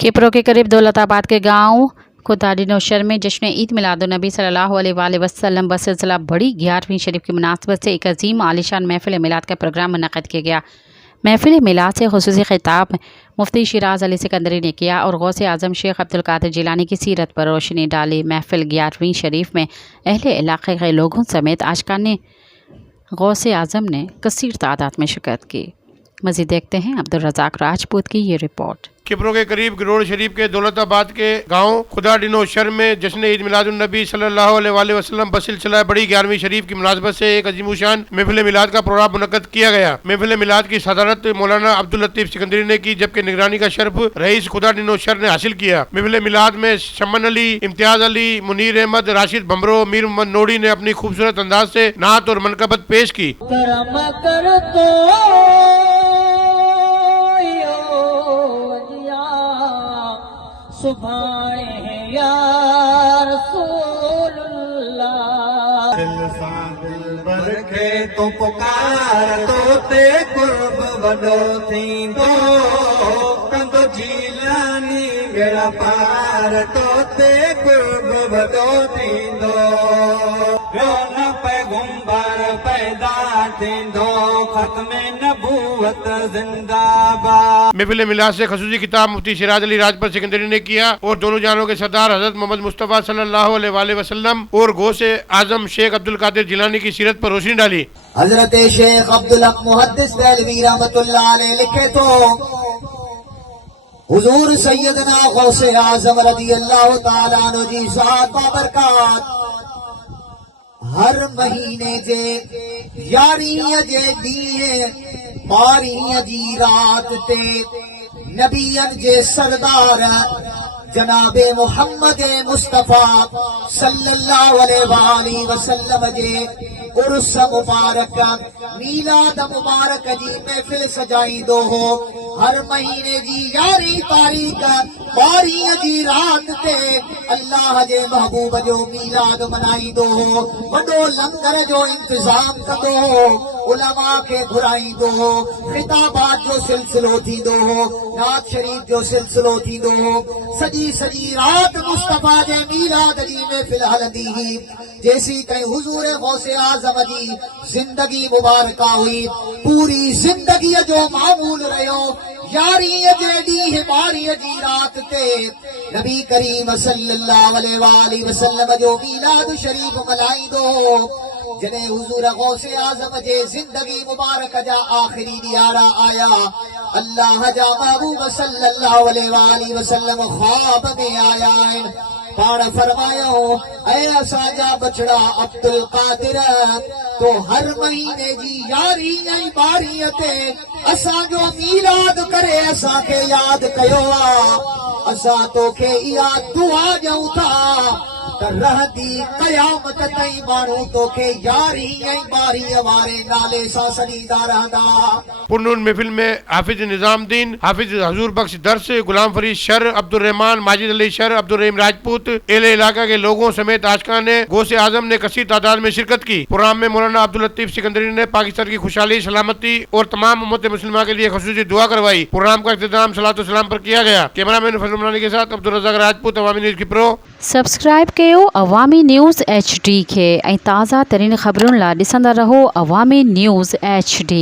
किपरो के करीब दौलताबाद के गांव खुदाडी नौशहर में जश्न ईद मिलादुन्नबी सल्लल्लाहु अलैहि वसल्लम बसिलसिला बड़ी 11वीं शरीफ की मुनासबत से एक अजीम आलिशान महफिल मिलाद का प्रोग्राम मुनक़्क़िद किया गया। महफिल मिलाद से खुसूसी खिताब मुफ्ती शिराज अली सिकंदरी ने किया और गौसे आज़म शेख अब्दुल कादिर जिलानी की सीरत पर रोशनी डाली। महफिल 11वीं शरीफ में अहले इलाक़े के लोगों समेत आशिकाने गौसे आज़म ने कसीर तादाद में शिरकत की। मज़ीद देखते हैं अब्दुल रज़ाक राजपूत की ये रिपोर्ट। किपरो के करीब गिरोड़ शरीफ के दौलताबाद के गांव खुदाडी नौशहर में जश्न ईद मिलादुन्नबी सल्लल्लाहु अलैहि वसल्लम बसिलसिला बड़ी 11वीं शरीफ की मुनासबत से एक अजीमुशान महफिल मिलाद का प्रोग्राम मुनक़्क़िद किया गया। महफिल मिलाद की सदारत मौलाना अब्दुल लतीफ़ सिकंदरी ने की, जबकि निगरानी का शर्फ रईस खुदाडी नौशहर ने हासिल किया। महफिल मिलाद में शमन अली, इम्तियाज अली, मुनीर अहमद, राशिद भमरो, मीर मोहम्मद नोड़ी ने अपनी खूबसूरत अंदाज से नात और मनकबत पेश की। सुभाने या रसूलुल्लाह दिल सा दिल बरखे तो पुकार तो ते कुर्ब वडो थींदो कंदो जीलानी मेरा पार तो ते कुर्ब वडो थींदो रोन पैगंबर पैदा थींदो खत्मे नबूवत जिंदाबाद। महफिल मिलाद से खसूसी किताब मुफ्ती शिराज अली राजपूत सिकंदरी ने किया और दोनों जानों के सरदार हजरत मोहम्मद मुस्तफ़ा सल्लल्लाहु अलैहि वसल्लम और गौसे आजम शेख अब्दुल कादिर जिलानी की सीरत पर रोशनी डाली। हजरत शेख अब्दुल हक मुहद्दिस देहलवी रहमतुल्लाह अलैह लिखे तो हुजूर सैयदना गौसे आजम रज़ियल्लाहु ताला अन्हु जी ज़ात बरकत हर महीने जे यारीअ जे ॾींहुं 12 जी रात ते नबियन जे सरदार जनाबे मोहम्मद मुस्तफा सल्लल्लाहु अलैहि वसल्लम जे उर्स मुबारक मीलाद मुबारक जी महफिल सजाईंदो हो। हर महीने जी 11 तारीख़ 12 जी रात ते अल्लाह जे महबूब जो मीलाद मनाईंदो हो। वॾो लंगर जो इंतजाम कंदो हो, उलमा खे घुराईंदो हो, खिताबात जो सिलसिलो थींदो हो, नात शरीफ जो सिलसिलो थींदो हो। सजी रात मुस्तफा जे मीलाद जी महफिल हलंदी हुई जेसी ताईं हुजूर गौसे आज़म जी जिंदगी मुबारका हुई। पूरी जिंदगी जो मामूल रहियो 11 जे ॾींहुं 12 जी रात ते नबी करीम सल्लल्लाहु अलैहि वसल्लम जो मीलाद शरीफ मल्हाईंदो हो। जॾहिं हुजूर गौसे आज़म जे जिंदगी मुबारक जा आखिरी ॾियारा आया, अल्लाह जा महबूब सल्लल्लाहु अलैहि वसल्लम ख्वाब में आया आहिनि। पाण फरमायो, ऐ असांजा बछड़ा अब्दुल कादिर, तो हर महीने जी 11 ऐं 12 ते असांजो मीलाद करे असांखे यादि कयो आहे। असां तोखे इहा दुआ ॾियूं था त रहंदी क़यामत ताईं माण्हू तोखे 11 ऐं 12 वारे नाले सां सॾींदा रहंदा। पुरनून महफिल में हाफिज निजामुद्दीन, हाफिज हजूर बख्श दर्स, गुलाम फरीद शर, अब्दुल रहमान, माजिद अली शर, अब्दुल रहीम राजपूत, एले इलाका के लोगों समेत आशिकान ने गौसे आजम ने कसीर तादाद में शिरकत की। प्रोग्राम में मौलाना अब्दुल लतीफ़ सिकंदरी ने पाकिस्तान की खुशहाली, सलामती और तमाम उम्मत मुस्लिमा के लिए खसूसी दुआ करवाई। प्रोग्राम का इख्तिताम सलातो सलाम पर किया गया। कैमरामैन फजल के साथ अब्दुल रज़ाक राजपूत, अवामी न्यूज़ किपरो। सब्सक्राइब कयो अवामी न्यूज़ HD खे ऐं ताज़ा तरीन ख़बरुनि लाइ ॾिसंदा रहो अवामी न्यूज़ HD।